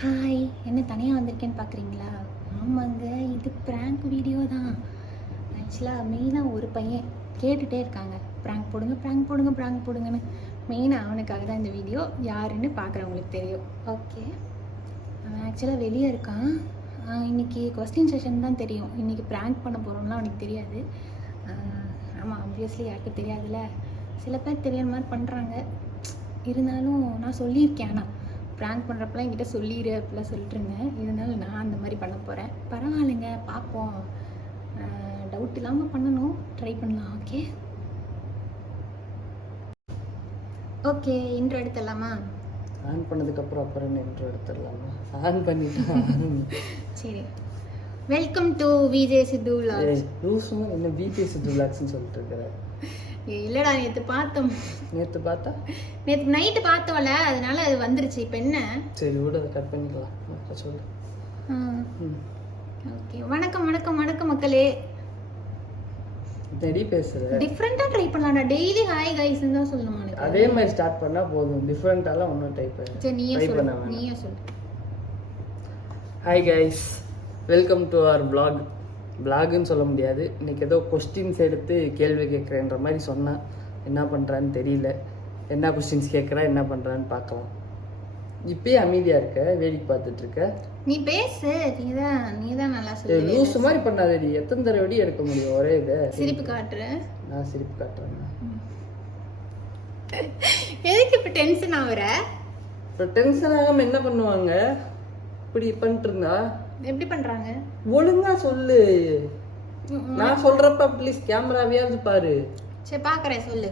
Hi, என்ன தனியாக வந்திருக்கேன்னு பார்க்குறீங்களா? ஆமாங்க, இது ப்ராங்க் வீடியோ தான். ஆக்சுவலாக மெயினாக ஒரு பையன் கேட்டுகிட்டே இருக்காங்க, ப்ராங்க் போடுங்க ப்ராங்க் போடுங்க ப்ராங்க் போடுங்கன்னு. மெயினாக அவனுக்காக தான் இந்த வீடியோ. யாருன்னு பார்க்குறவங்களுக்கு தெரியும். ஓகே, அவன் ஆக்சுவலாக வெளியே இருக்கான். இன்றைக்கி கொஸ்டின் செஷன் தான் தெரியும். இன்றைக்கி ப்ராங்க் பண்ண போகிறோம்லாம் அவனுக்கு தெரியாது. ஆமாம், ஆப்வியஸ்லி யாருக்கும் தெரியாதுல்ல. சில பேர் தெரியாத மாதிரி பண்ணுறாங்க. இருந்தாலும் நான் சொல்லியிருக்கேன், ஆனால் ப்ராங்க் பண்ணுறப்பெல்லாம் என்கிட்ட சொல்லிடு அப்படிலாம் சொல்லிட்டுருந்தேன். இருந்தாலும் நான் அந்த மாதிரி பண்ண போகிறேன். பரவாயில்லைங்க, பார்ப்போம். டவுட் இல்லாமல் பண்ணணும், ட்ரை பண்ணலாம். ஓகே ஓகே, இன்ட்ரோ எடுத்துடலாமா? ஆன் பண்ணதுக்கப்புறம் அப்புறம் என்ன இன்ட்ரோ எடுத்துடலாமா? ஆன் பண்ணிட்டேன். சரி, welcome to VJ Siddhu vlogs. லூசுமா என்ன விஜே சித்து விலாக்ஸ்னு சொல்லிட்டு இருக்கிற? இல்லைடா, நேற்று பார்த்தோம். நேற்று பார்த்தா? நேற்று நைட்டு பார்த்தோம்ல, அதனால அது வந்துருச்சு. இப்போ என்ன? சரி விட, அதை கட் பண்ணிக்கலாம். சொல்லு. ஓகே, வணக்கம் வணக்கம் வணக்கம் மக்களே. ரெடி பேசுற? டிஃப்ரெண்டா ட்ரை பண்ணலாம்டா. டெய்லி ஹாய் கைஸ்ன்னு தான் சொல்லணுமா? அதே மாதிரி ஸ்டார்ட் பண்ணா போதும். டிஃப்ரெண்டாலாம் ஒன்றும் டைப் பண்ணு. சரி, நீயே சொல்லு. Hi guys, welcome to our vlog. vlogன்னு சொல்ல முடியாது. இன்னைக்கு ஏதோ கொஸ்டின்ஸ் எடுத்து கேள்வி கேட்குறேன்ற மாதிரி சொன்னான். என்ன பண்ணுறான்னு தெரியல. என்ன கொஸ்டின்ஸ் கேட்குறா, என்ன பண்ணுறான்னு பார்க்கலாம். இப்பயே அமைதியாக இருக்க, வேடிக்கை பார்த்துட்டு இருக்க. நீ பேசு. நீதான் நல்லா சொல்லு. லூசு மாதிரி பண்ணாதடி. எத்தனை தடவை எடுக்க முடியும் ஒரே இதை? சிரிப்பு காட்டுற? நான் சிரிப்பு காட்டுறேன். எதுக்கு இப்போ டென்ஷன் ஆகுற? இப்போ டென்ஷன் ஆகாம என்ன பண்ணுவாங்க? இப்படி பண்ணிட்டு இருந்தா எப்படி பண்றாங்க? ஒழுங்கா சொல்லு. நான் சொல்றப்ப அட்லீஸ்ட் கேமராவையாவது பாரு. சரி, பாக்குறேன். சொல்லு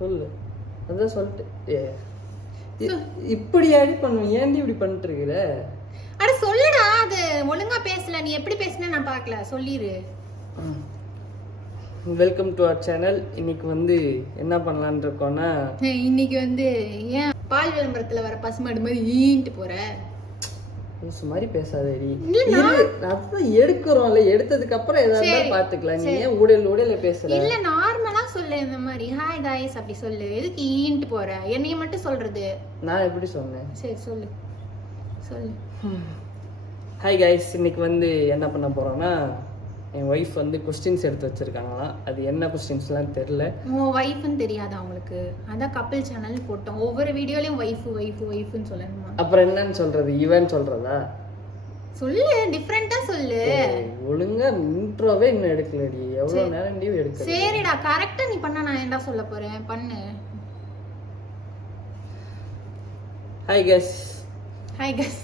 சொல்லு. அதான் சொல்லிட்டு இப்படி ஆடி பண்ணுவேன். ஏன்டி இப்படி பண்ணிட்டு இருக்கிற? அட சொல்லுடா. அது ஒழுங்கா பேசல. நீ எப்படி பேசினா நான் பார்க்கல. சொல்லிரு. Welcome to our channel. இன்னைக்கு வந்து என்ன பண்ணலான்னு இருக்கோம்னா, இன்னைக்கு வந்து ஏன் பால் விளம்பரத்துல வர பசுமாடு மாதிரி ஈன்ட்டு போற? மாதிரி பேசாதடி. அதான் எடுக்கிறோம்ல, எடுத்ததுக்கு அப்புறம் ஏதாவது பாத்துக்கலாம். நீ ஏன் ஊடல பேசுற? இல்ல, நார்மலா சொல்லு. இந்த மாதிரி ஹாய் காய்ஸ் அப்படி சொல்லு. எதுக்கு ஈன்ட்டு போற? என்னைய மட்டும் சொல்றது. நான் எப்படி சொன்னேன்? சரி, சொல்லு சொல்லு. ஹாய் காய்ஸ், இன்னைக்கு வந்து என்ன பண்ண போறோம்னா, என் ஒய்ஃப் வந்து கொஸ்டின்ஸ் எடுத்து வச்சிருக்காங்களாம். அது என்ன கொஸ்டின்ஸ்லாம் தெரியல. உன் ஒய்ஃப்னு தெரியாதா உங்களுக்கு? அதான் கப்பிள் சேனல் போட்டோம். ஒவ்வொரு வீடியோலயும் ஒய்ஃப்னு சொல்லணுமா? அப்புறம் என்னன்னு சொல்றது? இவன் சொல்றதா? சொல்லு, டிஃபரெண்டா சொல்லு. ஒழுங்கா இன்ட்ரோவே இன்னும் எடுக்கலடி. எவ்வளவு நேரம் லீவ் எடுக்க? சரிடா, கரெக்டா நீ பண்ணா நான் என்ன சொல்ல போறேன்? பண்ணு. Hi guys. Hi guys.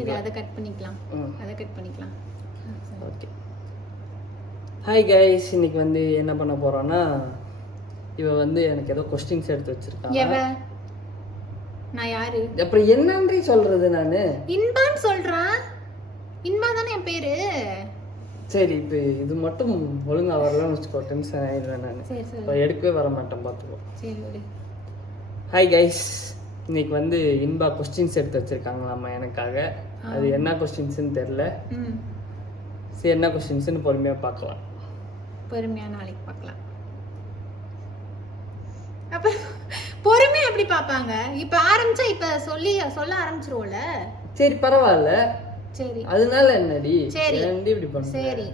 இது அதை கட் பண்ணிக்கலாம். ஓகே. ஹாய் கைஸ், இன்னைக்கு வந்து என்ன பண்ண போறோம்னா, இவ வந்து எனக்கு ஏதோ கொஸ்டின்ஸ் எடுத்து வச்சிருக்காங்க. நான் யாரு? அப்புறம் என்னன்றி சொல்றது? நானு இன்பான்னு சொல்றேன். இன்பா தானே என் பேரு. சரி, இப்போ இது மட்டும் ஒழுங்கா வரலன்னு வச்சுக்கோ, டென்ஷன் ஆயிடுவேன் நான். இப்போ எடுக்கவே வர மாட்டேன், பார்த்துக்கோ. சரி விடு. ஹாய் கைஸ், இன்னைக்கு வந்து இன்பா கொஸ்டின்ஸ் எடுத்து வச்சிருக்காங்களாம்மா எனக்காக. அது என்ன கொஸ்டின்ஸ்னு தெரியல. சரி, என்ன கொஸ்டின்ஸ்னு பொறுமையா பார்க்கலாம். பொறுமையா நாளைக்கு பார்க்கலாம். அப்ப பொறுமையா எப்படி பார்ப்பாங்க? இப்ப ஆரம்பிச்சா இப்ப சொல்ல ஆரம்பிச்சிருவோம்ல. சரி, பரவாயில்ல. சரி, அதனால என்னடி? சரி இப்படி பண்ணு. சரி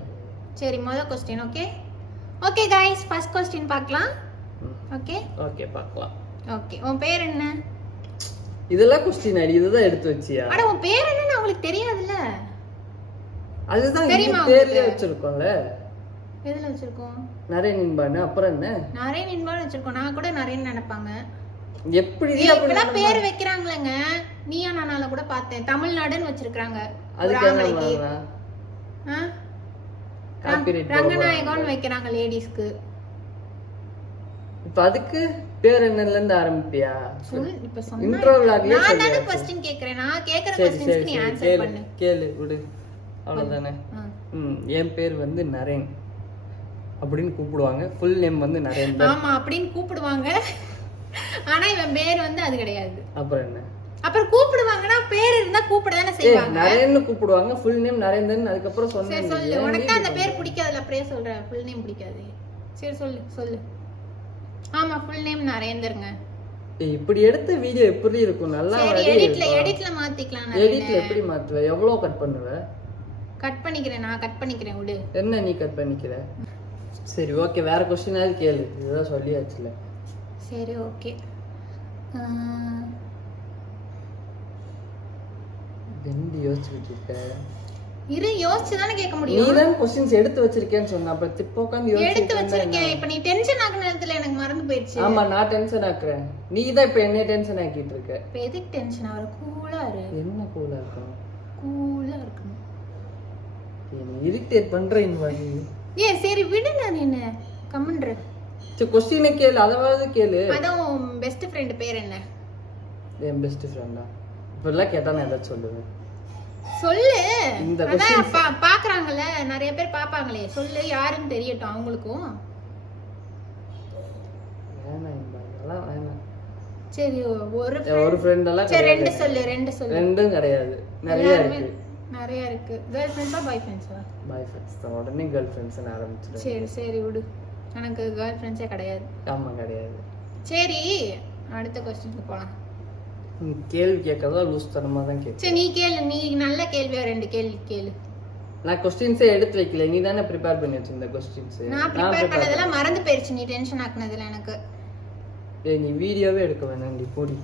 சரி, முதல் question. Okay okay guys, first question பார்க்கலாம். ஓகே ஓகே, பார்க்கலாம். ஓகே, உன் பேர் என்ன? இதெல்லாம் क्वेश्चन அடி. இதுதான் எடுத்து வச்சியா? அட, உன் பேர் என்னன்னு உங்களுக்கு தெரியாதுல்ல? அதுதான் பேர்லயே வச்சிருக்கோம்ல. எதுல வச்சிருக்கோம்? நரேன் இன்பானு. அப்புறம் என்ன? நரேன் இன்பானு வச்சிருக்கோம். நான் கூட நரேன் நினைப்பாங்க. எப்படி இப்பெல்லாம் பேர் வைக்கிறாங்களேங்க. நீயா நானால கூட பார்த்தேன். தமிழ்நாடுன்னு வச்சிருக்காங்க. ரங்கநாயகம்னு வைக்கிறாங்க லேடிஸ்க்கு. இப்ப அதுக்கு பேர் என்னல இருந்து ஆரம்பிப்பியா? இப்ப சொன்னா இன்ட்ரோ vlogலயே நான் தான क्वेश्चन கேக்குறேன். நான் கேக்குற क्वेश्चनஸ்க்கு நீ ஆன்சர் பண்ணு. கேளு விடு, அவ்வளவுதானே. என் பேர் வந்து நரேன் அப்படின்னு கூப்பிடுவாங்க. ஃபுல் நேம் வந்து நரேன். ஆமா, அப்படின்னு கூப்பிடுவாங்க. ஆனா இவன் பேர் வந்து அது கிடையாது. அப்புறம் என்ன? அப்புறம் கூப்பிடுவாங்கன்னா பேர் இருந்தா கூப்பிட தானே செய்வாங்க. நரேன்னு கூப்பிடுவாங்க. Full name Narendhan. அதுக்கு அப்புறம் சொன்னேன். சரி சொல்லு. உனக்கு அந்த பேர் பிடிக்காதுல, அப்படியே சொல்ற. ஃபுல் நேம் பிடிக்காது. சரி சொல்லு. ஆமா, ஃபுல் நேம் நரேந்தருங்க. இப்படி எடுத்த வீடியோ எப்படி இருக்கும்? நல்லா சரி எடிட்ல மாத்திக்கலாம். எடிட்ல எப்படி மாத்துவ? எவ்வளவு கட் பண்ணுவ? கட் பண்ணிக்கிறேன், நான் கட் பண்ணிக்கிறேன் விடு. என்ன நீ கட் பண்ணிக்கிற? சரி ஓகே, வேற क्वेश्चनாவது கேளு. இதுதான் சொல்லியாச்சுல. சரி ஓகே. வெண்டி யோசிச்சுட்டு இருக்க. இரு, யோசிச்சு தானே கேட்க முடியும். நீ தான் क्वेश्चंस எடுத்து வச்சிருக்கேன்னு சொன்ன. அப்ப திப்போ உட்கார்ந்து யோசிச்சு எடுத்து வச்சிருக்கேன். இப்போ நீ டென்ஷன் ஆகுற நேரத்துல எனக்கு மறந்து போயிடுச்சு. ஆமா, நான் டென்ஷன் ஆக்குறேன். நீ தான் இப்ப என்ன டென்ஷன் ஆக்கிட்டு இருக்க. இப்போ எதுக்கு டென்ஷன் ஆவற? கூலா இரு. என்ன கூலா இருக்கணும்? கூலா இருக்கணும். நீ இரிட்டேட் பண்றேன்னு வாடி. சரி விடு, நான் என்ன கமெண்ட்ற. சரி क्वेश्चन கேளு, அதாவது கேளு. அதான் பெஸ்ட் ஃப்ரெண்ட் பேர் என்ன? என் பெஸ்ட் ஃப்ரெண்டா? இப்பெல்லாம் கேட்டா நான் ஏதாவது சொல்லுவேன். சொல்லு. இந்த அதான் பாக்குறாங்கல, நிறைய பேர் பாப்பாங்களே, சொல்லு, யாருன்னு தெரியட்டும் அவங்களுக்கும். வேணாம். சரி ஒரு ஃப்ரெண்ட் எல்லாம் சரி, ரெண்டு சொல்லு. ரெண்டும் கிடையாது, நிறைய இருக்கு. நிறைய இருக்கு. கேர்ள் ஃப்ரெண்ட்ஸா பாய் ஃப்ரெண்ட்ஸா? பாய் ஃப்ரெண்ட்ஸ் தான். உடனே கேர்ள் ஃப்ரெண்ட்ஸ்னு ஆரம்பிச்சிடு. சரி விடு, எனக்கு கேர்ள் ஃப்ரெண்ட்ஸே கிடையாது. ஆமா, கிடையாது. சரி, அடுத்த क्वेश्चनக்கு போலாம். கேள்வி கேட்கறதா லூஸ் தனமா தான் கேட்க. சரி நீ கேளு, நீ நல்ல கேள்வியா ரெண்டு கேள்வி கேளு. நான் क्वेश्चंसே எடுத்து வைக்கல, நீ தானே ப்ரிப்பேர் பண்ணி வச்சிருந்த क्वेश्चंस. நான் ப்ரிப்பேர் பண்ணதெல்லாம் மறந்து போயிருச்சு, நீ டென்ஷன் ஆக்குனதுல எனக்கு. நீ வீடியோவே எடுக்க வேணாம், நீ போடி.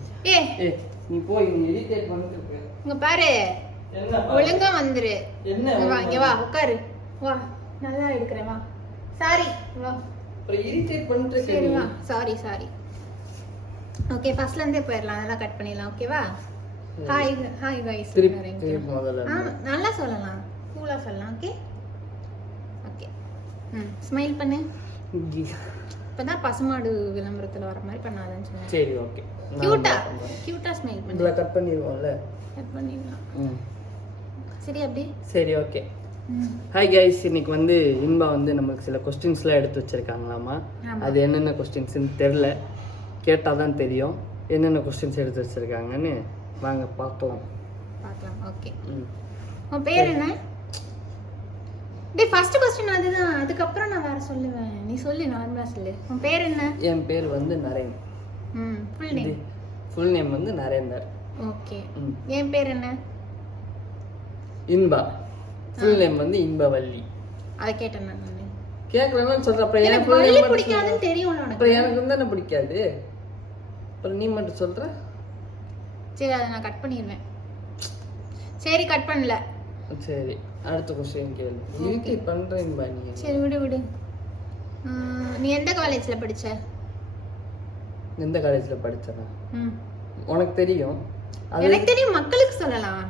நீ போய் நீ எடிட் பண்ணிட்டு இருக்க. இங்க பாரு, என்ன ஒழுங்கா வந்துரு. என்ன வா, இங்க வா, உட்காரு. வா, நல்லா எடுக்கறேன். வா. சாரி, வா. அப்புறம் இரிட்டேட் பண்ணிட்டு இருக்க. சரி வா, சாரி. ஓகே, ஃபர்ஸ்ட்ல இருந்தே போயிடலாம், அதெல்லாம் கட் பண்ணிடலாம். ஓகேவா? Hi guys. நல்லா சொல்லலாம், கூலா சொல்லலாம். ஓகே. ஸ்மைல் பண்ணு. இப்பதான் பசுமாடு விளம்பரத்துல வர மாதிரி பண்ணாதன்னு சொன்னேன். சரி ஓகே. கியூட்டா ஸ்மைல் பண்ணு. இதெல்லாம் கட் பண்ணிடுவோம்ல. கட் பண்ணிடலாம். சரி அப்படி. சரி ஓகே. ஹாய் கைஸ், இன்னைக்கு வந்து இன்பா வந்து நமக்கு சில क्वेश्चंसலாம் எடுத்து வச்சிருக்காங்களாமா. அது என்னென்ன क्वेश्चंसன்னு தெரியல, கேட்டால் தான் தெரியும் என்னென்ன क्वेश्चंस எடுத்து வச்சிருக்காங்கன்னு. வாங்க பார்க்கலாம். ஓகே. உன் பேர் என்ன? டேய், ஃபர்ஸ்ட் क्वेश्चन அதுதான், அதுக்கப்புறம் நான் வேற சொல்லுவேன். நீ சொல்லு, நார்மலா சொல்லு. உன் பேர் என்ன? என் பேர் வந்து நரேன். ஃபுல் நேம் வந்து நரேந்தர். ஓகே. என் பேர் என்ன? இன்பா. ஃபுல் நேம் வந்து இன்பவல்லி. அத கேட்டேன் நான். கேட்கலன்னு சொல்ற. அப்புறம் எனக்கு வள்ளி பிடிக்காதுன்னு தெரியும் உனக்கு. அப்புறம் எனக்கு வந்து என்ன பிடிக்காது? அப்புறம் நீ மட்டும் சொல்ற. சரி, அதை நான் கட் பண்ணிடுவேன். சரி, கட் பண்ணல. சரி, அடுத்த क्वेश्चन கேளு. இருக்கு பண்றேன் பா நீ. சரி விடு. நீ எந்த காலேஜ்ல படிச்ச? எந்த காலேஜ்ல படிச்சனா? உனக்கு தெரியும். எனக்கு தெரியும், மக்களுக்கு சொல்லலாம்.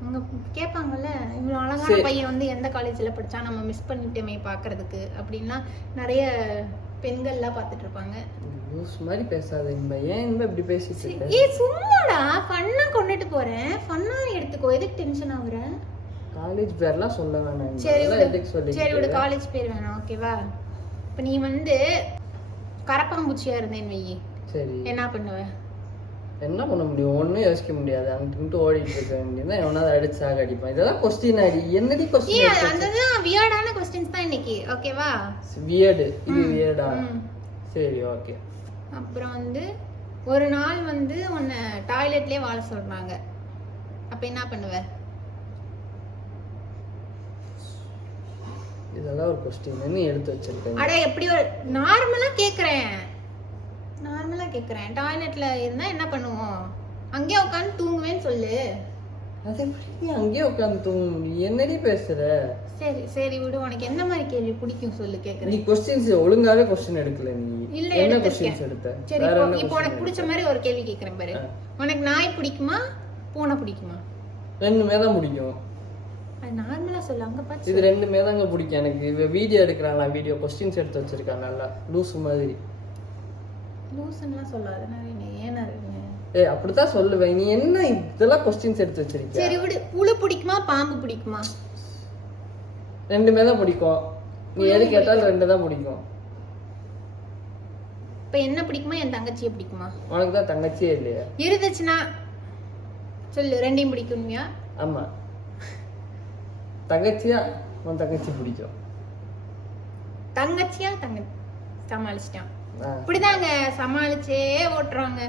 அவங்க கேட்பாங்கல்ல, இவ்வளோ அழகான பையன் வந்து எந்த காலேஜில் படித்தா நம்ம மிஸ் பண்ணிட்டோமே பார்க்கறதுக்கு அப்படின்னா நிறைய பெண்கள்லாம் பார்த்துட்டு இருப்பாங்க. லூஸ் மாதிரி பேசாத இன்பா. ஏன் இன்பா இப்படி பேசிட்டு இருக்க? சும்மாடா, ஃபன்னா கொண்டுட்டு போறேன். ஃபன்னா எடுத்துக்கோ, எதுக்கு டென்ஷன் ஆகுற? காலேஜ் பேர்லாம் சொல்ல வேணாம். சரி விடு, காலேஜ் பேர் வேணாம். ஓகேவா? இப்போ நீ வந்து கரப்பாம்பூச்சியா இருந்தேன்னு வெயி, சரி என்ன பண்ணுவ? என்ன பண்ண முடியும்? ஒன்றும் யோசிக்க முடியாது. அங்கிட்டு ஓடிட்டு இருக்க வேண்டியது. எவனாவது அடிச்சு சாக அடிப்பான். இதெல்லாம் கொஸ்டின் அடி. என்னடி கொஸ்டின்? அதுதான் வியர்டான கொஸ்டின்ஸ் தான் இன்னைக்கு. ஓகேவா? வியர்டு. இது வியர்டா? சரி ஓகே. அப்புறம் வந்து ஒரு நாள் வந்து உன்னை டாய்லெட்லயே வாழ சொல்றாங்க, அப்ப என்ன பண்ணுவ? இதெல்லாம் ஒரு கொஸ்டின் என்ன எடுத்து வச்சிருக்கேன்? அட எப்படி ஒரு நார்மலா கேக்குறேன். டாய்லெட்ல இருந்தா என்ன பண்ணுவோம்? அங்கேயே உட்காந்து தூங்குவேன்னு சொல்லு. அதே நீ அங்கேயே உட்காந்து தூங்கு. என்னடி பேசுற? சரி விடு, உனக்கு என்ன மாதிரி கேள்வி பிடிக்கும் சொல்லு, கேக்குறேன். நீ क्वेश्चंस ஒழுங்காவே क्वेश्चन எடுக்கல. நீ இல்ல என்ன क्वेश्चंस எடுத்த? சரி, இப்போ உனக்கு பிடிச்ச மாதிரி ஒரு கேள்வி கேக்குறேன் பாரு. உனக்கு நாய் பிடிக்குமா பூனை பிடிக்குமா? ரெண்டுமே தான் பிடிக்கும். அது நார்மலா சொல்லு. அங்க பாத்து இது ரெண்டுமே தாங்க பிடிக்கும் எனக்கு. வீடியோ எடுக்கறாங்க, வீடியோ क्वेश्चंस எடுத்து வச்சிருக்காங்க. நல்லா லூஸ் மாதிரி. லூஸ்ன்னுலாம் சொல்லாத. ஏனா அப்படிதான் சொல்லுவேன். நீ என்ன இதெல்லாம் क्वेश्चंस எடுத்து வச்சிருக்க? சரி விடு. புழு பிடிக்குமா பாம்பு பிடிக்குமா? ரெண்டுமே தான் பிடிக்கும். நீ எது கேட்டாலும் ரெண்டு தான் பிடிக்கும். இப்ப என்ன பிடிக்குமா? என் தங்கச்சியை பிடிக்குமா? உனக்கு தான் தங்கச்சியே இல்லையா? இருந்துச்சுன்னா சொல்லு, ரெண்டையும் பிடிக்கும்யா? ஆமா. தங்கச்சியா? உன் தங்கச்சி பிடிக்கும். தங்கச்சியா? சமாளிச்சிட்டான். இப்படிதாங்க சமாளிச்சே ஓட்டுறாங்க.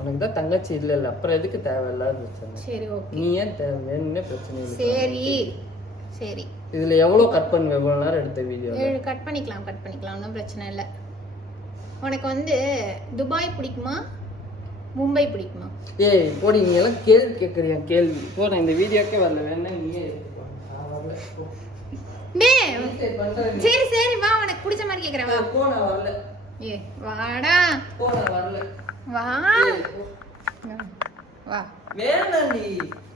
உனக்கு தான் தங்கச்சி இல்ல அப்புறம் எதுக்கு தேவையில்லாத பிரச்சனை? சரி ஓகே. நீ ஏன் தேவை வேணும்னே பிரச்சனை இல்லை. சரி சரி. இதுல எவ்வளவு கட் பண்ணுவேன்? எவ்வளவு நேரம் எடுத்த வீடியோ? கட் பண்ணிக்கலாம் ஒன்றும் பிரச்சனை இல்லை. உனக்கு வந்து துபாய் பிடிக்குமா மும்பை பிடிக்குமா? ஏய் போடி, நீ எல்லாம் கேள்வி கேட்குறியா? கேள்வி போ, நான் இந்த வீடியோக்கே வரல. வேணா நீயே எடுத்துக்கோ. நான் வரல. போ. சரி சரி வா, உனக்கு பிடிச்ச மாதிரி கேக்குறேன் வா. போ, நான் வரல. ஏ வாடா. போ, நான் வரல. வா வா. வேணாம் நீ.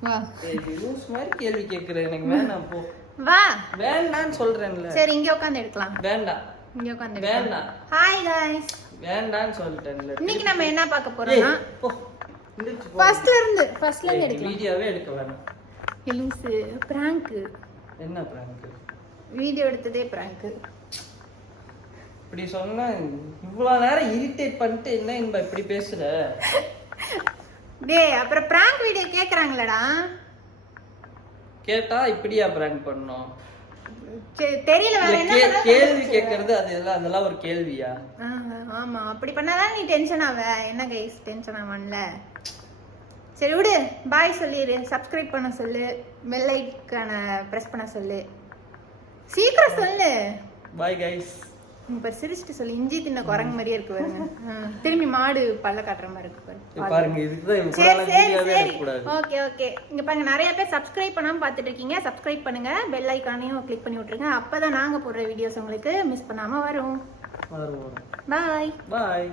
வா. ஏய் லூஸ் மாதிரி கேள்வி கேக்குற. எனக்கு வேணாம் போ. வா. வேண்டான்னு சொல்றேன்ல. சரி இங்க உட்கார்ந்து எடுக்கலாம். வேண்டாம். இங்க உட்கார்ந்து வேண்டாம். Hi guys. வேண்டான்னு சொல்லிட்டேன்ல. இன்னைக்கு நம்ம என்ன பார்க்க போறோம்னா போ. இந்துச்சு போ. ஃபர்ஸ்ட்ல இருந்து எடுக்கலாம். வீடியோவே எடுக்க வேணாம். லூசு பிராங்க். என்ன பிராங்க்? வீடியோ எடுத்ததே பிராங்க். இப்படி சொன்னா இவ்வளவு நேரம் இரிட்டேட் பண்ணிட்டு என்ன இன்பா இப்படி பேசுற? டேய் அப்புறம் பிராங்க் வீடியோ கேக்குறாங்களடா. கேட்டா இப்படியா பிராங்க் பண்ணோம்? தெரியல வேற என்ன பண்ண. கேள்வி கேக்குறது அதெல்லாம் ஒரு கேள்வியா? ஆமா அப்படி பண்ணாதான் நீ டென்ஷன் ஆவ. என்ன கைஸ் டென்ஷன் ஆவன்ல. சரி விடு, பாய் சொல்லிடு. சப்ஸ்கிரைப் பண்ண சொல்லு, பெல் ஐகான பிரஸ் பண்ண சொல்லு, சீக்கிரம் சொல்லு. Bye guys. இப்ப சிரிச்சிட்டு சொல்லு. இஞ்சி தின்ன குரங்கு மாதிரியே இருக்கு பாருங்க. திரும்பி மாடு பல்ல காட்டுற மாதிரி இருக்கு பாருங்க. இதுக்குதான் சரி சரி சரி ஓகே ஓகே. இங்க பாருங்க நிறைய பேர் சப்ஸ்கிரைப் பண்ணாம பாத்துட்டு இருக்கீங்க. சப்ஸ்கிரைப் பண்ணுங்க, பெல் ஐகானையும் கிளிக் பண்ணி விட்டுருங்க. அப்பதான் நாங்க போடுற வீடியோஸ் உங்களுக்கு மிஸ் பண்ணாம வரும். பாய் பாய்.